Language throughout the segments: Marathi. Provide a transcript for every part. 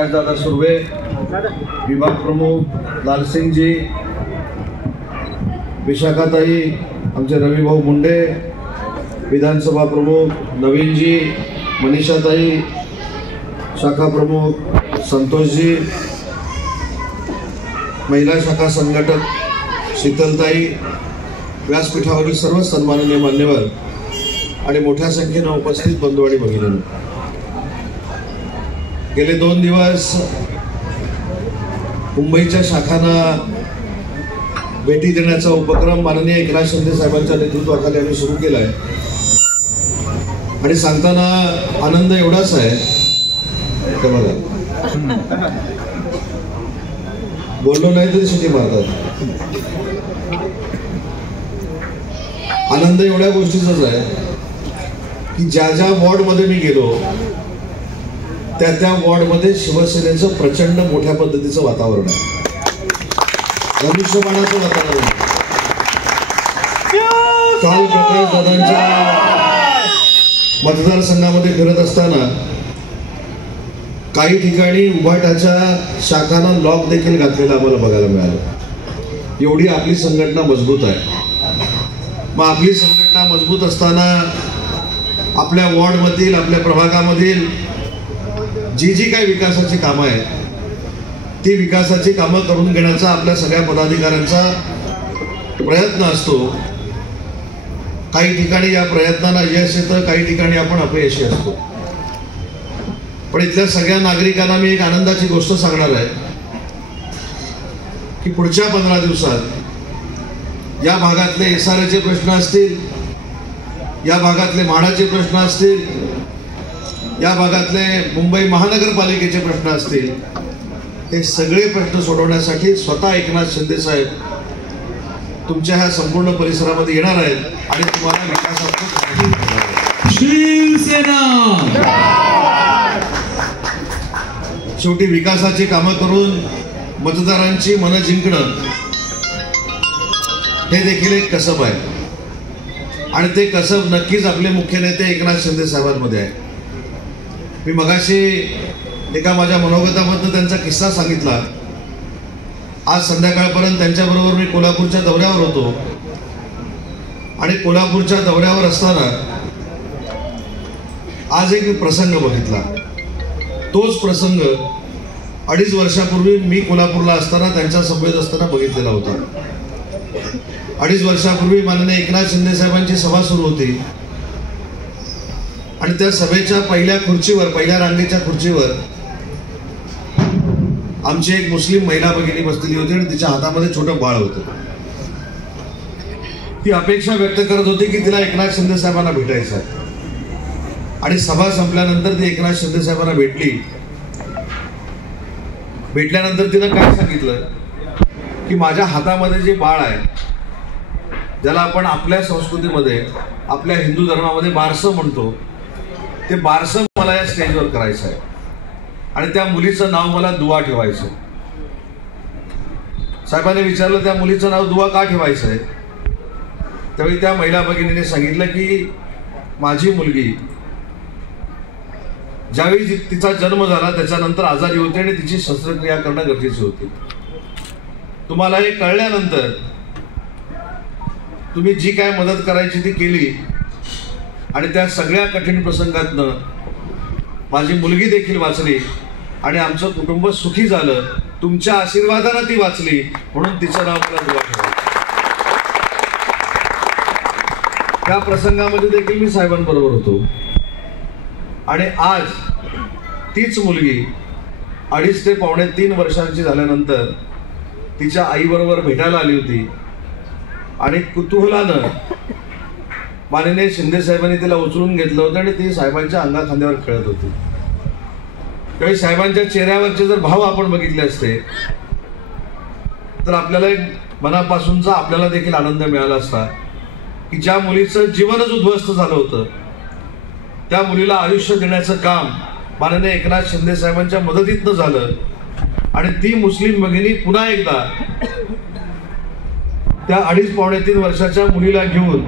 प्रकाशदादा सुर्वे, विभाग प्रमुख लालसिंगजी, विशाखाताई, आमचे रविभाऊ मुंडे, विधानसभा प्रमुख नवीनजी, मनीषाताई, शाखा प्रमुख संतोषजी, महिला शाखा संघटक शीतलताई, व्यासपीठावरील सर्व सन्माननीय मान्यवर आणि मोठ्या संख्येने उपस्थित बंधू आणि भगिनींनो, गेले 2 दिवस मुंबईच्या शाखांना भेटी देण्याचा उपक्रम माननीय एकनाथ शिंदे साहेबांच्या नेतृत्वाखाली आम्ही सुरू केला आहे आणि सांगताना आनंद एवढाच आहे की बघा बोललो नाही तरी शिटी मारतात. आनंद एवढ्या गोष्टीचाच आहे की ज्या ज्या वॉर्डमध्ये मी गेलो त्या वॉर्डमध्ये शिवसेनेचं प्रचंड मोठ्या पद्धतीचं वातावरण आहे, धनुष्यबाणाचं वातावरण. काल प्रकाशदादांच्या मतदारसंघामध्ये फिरत असताना काही ठिकाणी उभाटाच्या शाखांना लॉक देखील घातलेला आम्हाला बघायला मिळालं. एवढी आपली संघटना मजबूत आहे. मग आपली संघटना मजबूत असताना आपल्या वॉर्डमधील, आपल्या प्रभागामधील जी काही विकासाची कामं आहेत ती विकासाची कामं करून घेण्याचा आपल्या सगळ्या पदाधिकाऱ्यांचा प्रयत्न असतो. काही ठिकाणी या प्रयत्नांना यश येतं, काही ठिकाणी आपण अपयशी असतो. पण इथल्या सगळ्या नागरिकांना मी एक आनंदाची गोष्ट सांगणार आहे की पुढच्या 15 दिवसात या भागातले एसआरएचे प्रश्न असतील, या भागातले म्हाडाचे प्रश्न असतील, या भागातले मुंबई महानगरपालिकेचे प्रश्न असतील, हे सगळे प्रश्न सोडवण्यासाठी स्वतः एकनाथ शिंदे साहेब तुमच्या ह्या संपूर्ण परिसरामध्ये येणार आहेत आणि तुम्हाला विकासात्मक शिवसेना. शेवटी विकासाची कामं करून मतदारांची मनं जिंकणं हे देखील एक कसब आहे आणि ते कसब नक्कीच आपले मुख्य नेते एकनाथ शिंदे साहेबांमध्ये आहे. मी मगाशी एका माझ्या मनोगतामधनं त्यांचा किस्सा सांगितला. आज संध्याकाळपर्यंत त्यांच्याबरोबर मी कोल्हापूरच्या दौऱ्यावर होतो आणि कोल्हापूरच्या दौऱ्यावर असताना आज एक प्रसंग बघितला. तोच प्रसंग 2.5 वर्षापूर्वी मी कोल्हापूरला असताना त्यांच्या सभेत असताना बघितलेला होता. 2.5 वर्षापूर्वी माननीय एकनाथ शिंदे साहेबांची सभा सुरू होती आणि त्या सभेच्या पहिल्या खुर्चीवर, पहिल्या रांगेच्या खुर्चीवर आमची एक मुस्लिम महिला भगिनी बसलेली होती आणि तिच्या हातामध्ये छोटं बाळ होतं. ती अपेक्षा व्यक्त करत होती की तिला एकनाथ शिंदे साहेबांना भेटायचं आहे आणि सभा संपल्यानंतर ती एकनाथ शिंदे साहेबांना भेटली. भेटल्यानंतर तिनं काय सांगितलं की माझ्या हातामध्ये जे बाळ आहे, ज्याला आपण आपल्या संस्कृतीमध्ये, आपल्या हिंदू धर्मामध्ये बारसं म्हणतो, ते बारसं मला या स्टेजवर करायचं आहे आणि त्या मुलीचं नाव मला दुआ ठेवायचं. साहेबांनी विचारलं त्या मुलीचं नाव दुआ का ठेवायचं आहे. त्यावेळी त्या महिला भगिनीने सांगितलं की माझी मुलगी ज्यावेळी तिचा जन्म झाला त्याच्यानंतर आजारी होती आणि तिची शस्त्रक्रिया करणं गरजेची होती. तुम्हाला हे कळल्यानंतर तुम्ही जी काय मदत करायची ती केली आणि त्या सगळ्या कठीण प्रसंगातनं माझी मुलगी देखील वाचली आणि आमचं कुटुंब सुखी झालं. तुमच्या आशीर्वादानं ती वाचली म्हणून तिचं नाव मला दुआ ठेवा. त्या प्रसंगामध्ये देखील मी साहेबांबरोबर होतो आणि आज तीच मुलगी 2.5 ते पावणे 3 वर्षांची झाल्यानंतर तिच्या आईबरोबर भेटायला आली होती आणि कुतूहलानं माननीय शिंदे साहेबांनी तिला उचलून घेतलं होतं आणि ती साहेबांच्या अंगाखांद्यावर खेळत होती. त्यावेळी साहेबांच्या चेहऱ्यावरचे जर भाव आपण बघितले असते तर आपल्याला एक मनापासूनचा आपल्याला देखील आनंद मिळाला असता की ज्या मुलीचं जीवनच उद्ध्वस्त झालं होतं त्या मुलीला आयुष्य देण्याचं काम माननीय एकनाथ शिंदे साहेबांच्या मदतीतनं झालं आणि ती मुस्लिम भगिनी पुन्हा एकदा त्या 2.5 पावणे 3 वर्षाच्या मुलीला घेऊन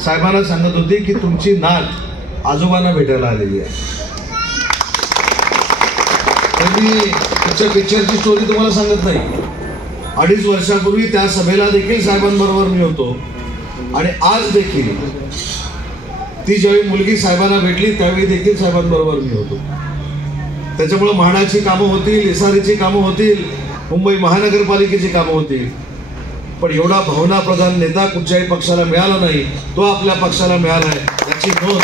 साहेबांना सांगत होती की तुमची नात आजोबांना भेटायला आलेली आहे. मी तुमच्या पिक्चरची स्टोरी तुम्हाला सांगत नाही. 2.5 वर्षापूर्वी त्या सभेला देखील साहेबांबरोबर मी होतो आणि आज देखील ती ज्यावेळी मुलगी साहेबांना भेटली त्यावेळी देखील साहेबांबरोबर मी होतो. त्याच्यामुळे म्हाडाची कामं होतील, एसआरईची कामं होतील, मुंबई महानगरपालिकेची कामं होतील, पण एवढा भावनाप्रधान नेता कुठच्याही पक्षाला मिळाला नाही. तो आपल्या पक्षाला मिळाला आहे याची नोंद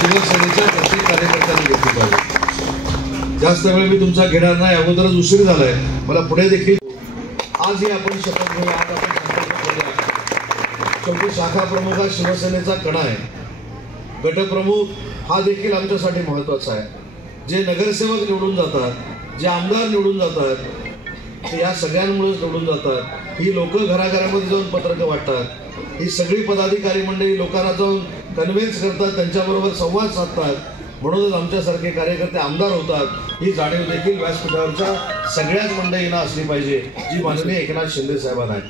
शिवसेनेच्या प्रत्येक कार्यकर्त्यांनी घेतली पाहिजे. जास्त वेळ मी तुमचा घेणार नाही, अगोदरच उशीर झालाय. मला पुढे देखील आजही आपण शपथ घेऊया, आज आपण संकल्प करूया. शेवटी शाखा प्रमुख हा शिवसेनेचा कणा आहे. गटप्रमुख हा देखील आमच्यासाठी महत्वाचा आहे. जे नगरसेवक निवडून जातात, जे आमदार निवडून जातात, ते या सगळ्यांमुळेच निवडून जातात. ही लोक घराघरामध्ये जाऊन पत्रकं वाटतात, ही सगळी पदाधिकारी मंडळी लोकांना जाऊन कन्व्हिन्स करतात, त्यांच्याबरोबर संवाद साधतात. म्हणूनच आमच्यासारखे कार्यकर्ते आमदार होतात. ही जाणीव देखील व्यासपीठावरच्या सगळ्याच मंडळींना असली पाहिजे, जी माननीय एकनाथ शिंदे साहेबांना आहे.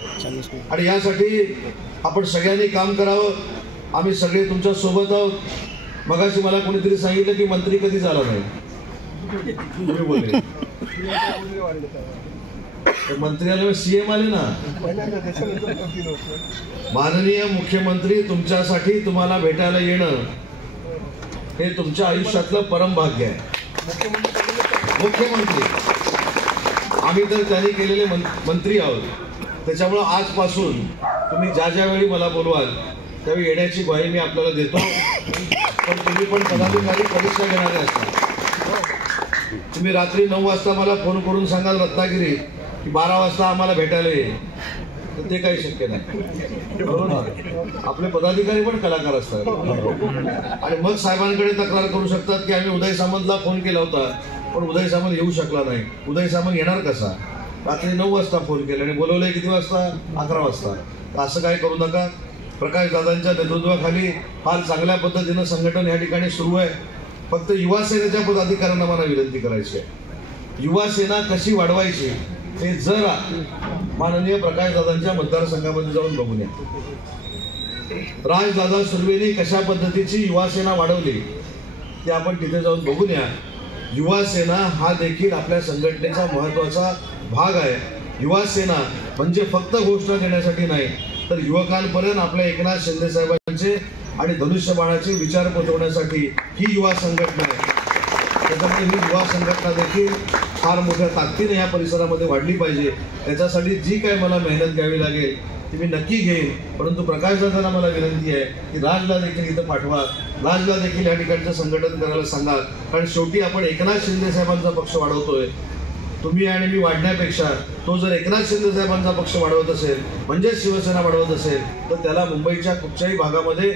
आणि यासाठी आपण सगळ्यांनी काम करावं. आम्ही सगळे तुमच्या सोबत आहोत. मगाशी मला कोणीतरी सांगितलं की मंत्री कधी झाला नाही. तुम्ही बोलले मंत्री आले, सीएम आले ना. माननीय मुख्यमंत्री तुमच्यासाठी तुम्हाला भेटायला येणं हे तुमच्या आयुष्यातलं परम भाग्य आहे. मुख्यमंत्री आम्ही तर त्यांनी केलेले मंत्री आहोत. त्याच्यामुळं आजपासून तुम्ही ज्या ज्यावेळी मला बोलवाल त्यावेळी येण्याची ग्वाही मी आपल्याला देतो. पण तुम्ही पण पदाधिकारी परीक्षा घेणारे असता. तुम्ही रात्री 9 वाजता मला फोन करून सांगाल रत्नागिरी की 12 वाजता आम्हाला भेटायला ये, तर ते काही शक्य नाही. बरोबर. आपले पदाधिकारी पण कलाकार असतात आणि मग साहेबांकडे तक्रार करू शकतात की आम्ही उदय सामंतला फोन केला होता पण उदय सामंत येऊ शकला नाही. उदय सामंत येणार कसा? रात्री 9 वाजता फोन केला आणि बोलवलंय किती वाजता? 11 वाजता. तर असं काय करू नका. प्रकाश दादांच्या नेतृत्वाखाली फार चांगल्या पद्धतीनं संघटन या ठिकाणी सुरू आहे. फक्त युवा सेनेच्या पदाधिकाऱ्यांना मला विनंती करायची आहे, युवा सेना कशी वाढवायची हे जरा माननीय प्रकाश दादांच्या मतदारसंघामध्ये जाऊन बघून या. राजदादा सुर्वेने कशा पद्धतीची युवा सेना वाढवली ते आपण तिथे जाऊन बघून या. युवा सेना हा देखील आपल्या संघटनेचा महत्वाचा भाग आहे. युवा सेना म्हणजे फक्त घोषणा देण्यासाठी नाही, तर युवकांपर्यंत आपल्या एकनाथ शिंदे साहेबांचे आणि धनुष्यबाणाचे विचार पोहोचवण्यासाठी ही युवा संघटना आहे. त्याच्यामुळे ही युवा संघटना देखील फार मोठ्या ताकदीने या परिसरामध्ये वाढली पाहिजे. त्याच्यासाठी जी काय मला मेहनत घ्यावी लागेल ती मी नक्की घेईन. परंतु प्रकाशदादांना मला विनंती आहे की राजला देखील इथं पाठवा, राजला देखील या ठिकाणचं संघटन करायला सांगा. कारण शेवटी आपण एकनाथ शिंदे साहेबांचा पक्ष वाढवतोय. तुम्ही आणि मी वाढण्यापेक्षा तो जर एकनाथ शिंदे साहेबांचा पक्ष वाढवत असेल म्हणजे शिवसेना वाढवत असेल तर त्याला मुंबईच्या कुठच्याही भागामध्ये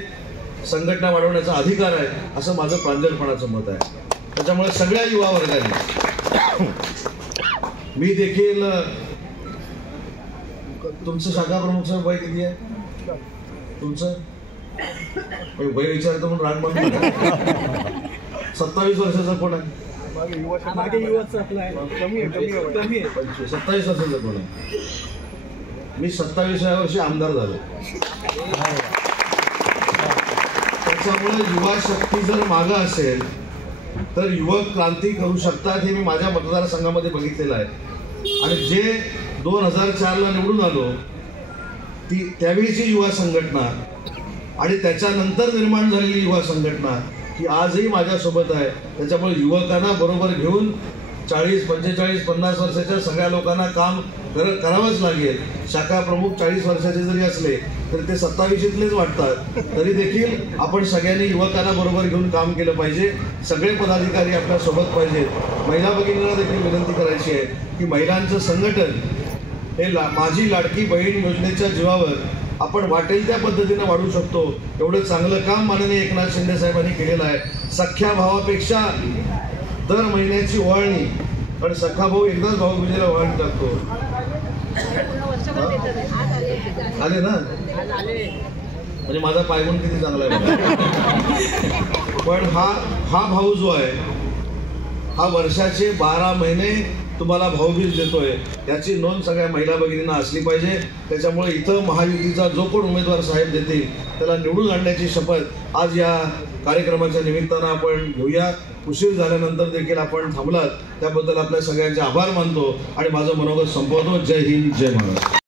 संघटना वाढवण्याचा अधिकार आहे, असं माझं प्रांजळपणाचं मत आहे. त्याच्यामुळे सगळ्या युवा वर्गाने मी देखील तुमचं शाखा प्रमुखचं वय किती आहे? तुमचं वय विचारतो म्हणून राग म्हणतो. 27 वर्षाचा कोण आहे? 27 वर्षाचा कोण आहे? मी 27व्या वर्षी आमदार झालो. त्याच्यामुळे युवा शक्ती जर मागं असेल तर युवक क्रांती करू शकतात हे मी माझ्या मतदारसंघामध्ये बघितलेलं आहे. आणि जे 2004ला निवडून आलो ती त्यावेळीची युवा संघटना आणि त्याच्यानंतर निर्माण झालेली युवा संघटना ही आजही माझ्यासोबत आहे. त्याच्यामुळे युवकांना बरोबर घेऊन 40, 45, 50 वर्षाच्या सगळ्या लोकांना काम करावंच लागेल. शाखा प्रमुख 40 वर्षाचे जरी असले तरी ते 27शीतलेच वाटतात. तरी देखील आपण सगळ्यांनी युवकांना बरोबर घेऊन काम केलं पाहिजे. सगळे पदाधिकारी आपल्या सोबत पाहिजेत. महिला भगिनींना देखील विनंती करायची आहे की महिलांचं संघटन हे माझी लाडकी बहीण योजनेच्या जीवावर आपण वाटेल त्या पद्धतीनं वाढू शकतो. एवढं चांगलं काम माननीय एकनाथ शिंदे साहेबांनी केलेलं आहे. सख्या भावापेक्षा दर महिन्याची ओवाळणी, पण सख्खा भाऊ एकदाच भाऊबीजेला ओवाळणी टाकतो. आले ना, म्हणजे माझा पायगुण किती चांगला आहे. पण हा भाऊ जो आहे हा वर्षाचे 12 महिने तुम्हाला भाऊबीज देतोय याची नोंद सगळ्या महिला भगिनींना असली पाहिजे. त्याच्यामुळे इथं महायुतीचा जो कोण उमेदवार साहेब देतील त्याला निवडून आणण्याची शपथ आज या कार्यक्रमाच्या निमित्तानं आपण घेऊया. उशीर झाल्यानंतर देखील आपण थांबलात त्याबद्दल आपल्या सगळ्यांचे आभार मानतो आणि माझं मनोगत संपवतो. जय हिंद, जय महाराष्ट्र.